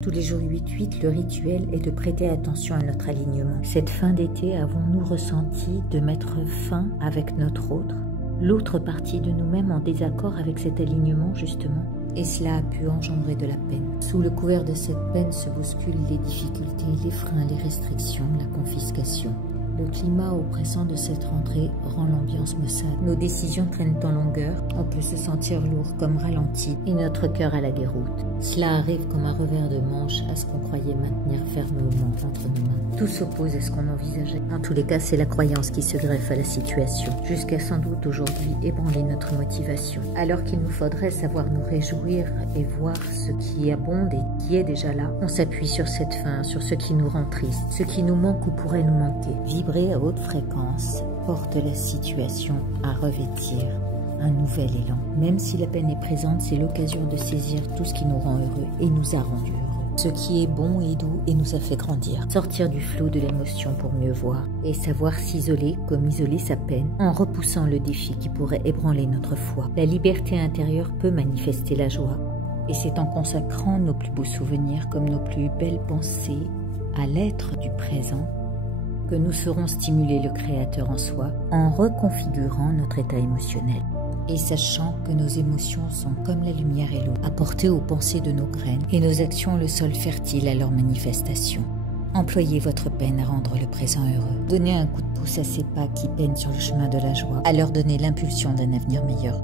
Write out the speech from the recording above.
Tous les jours 8-8, le rituel est de prêter attention à notre alignement. Cette fin d'été, avons-nous ressenti de mettre fin avec notre autre, l'autre partie de nous-mêmes en désaccord avec cet alignement justement? Et cela a pu engendrer de la peine. Sous le couvert de cette peine se bousculent les difficultés, les freins, les restrictions, la confiscation. Le climat oppressant de cette rentrée rend l'ambiance maussade. Nos décisions traînent en longueur, on peut se sentir lourd comme ralenti et notre cœur à la déroute. Cela arrive comme un revers de manche à ce qu'on croyait maintenir fermement entre nos mains. Tout s'oppose à ce qu'on envisageait. En tous les cas, c'est la croyance qui se greffe à la situation, jusqu'à sans doute aujourd'hui ébranler notre motivation. Alors qu'il nous faudrait savoir nous réjouir et voir ce qui abonde et qui est déjà là, on s'appuie sur cette fin, sur ce qui nous rend triste, ce qui nous manque ou pourrait nous manquer. Vibrer à haute fréquence porte la situation à revêtir un nouvel élan. Même si la peine est présente, c'est l'occasion de saisir tout ce qui nous rend heureux et nous a rendus heureux. Ce qui est bon et doux et nous a fait grandir. Sortir du flot de l'émotion pour mieux voir et savoir s'isoler comme isoler sa peine en repoussant le défi qui pourrait ébranler notre foi. La liberté intérieure peut manifester la joie et c'est en consacrant nos plus beaux souvenirs comme nos plus belles pensées à l'être du présent que nous saurons stimuler le Créateur en soi en reconfigurant notre état émotionnel. Et sachant que nos émotions sont comme la lumière et l'eau, apportées aux pensées de nos graines et nos actions le sol fertile à leur manifestation. Employez votre peine à rendre le présent heureux. Donnez un coup de pouce à ces pas qui peinent sur le chemin de la joie, à leur donner l'impulsion d'un avenir meilleur.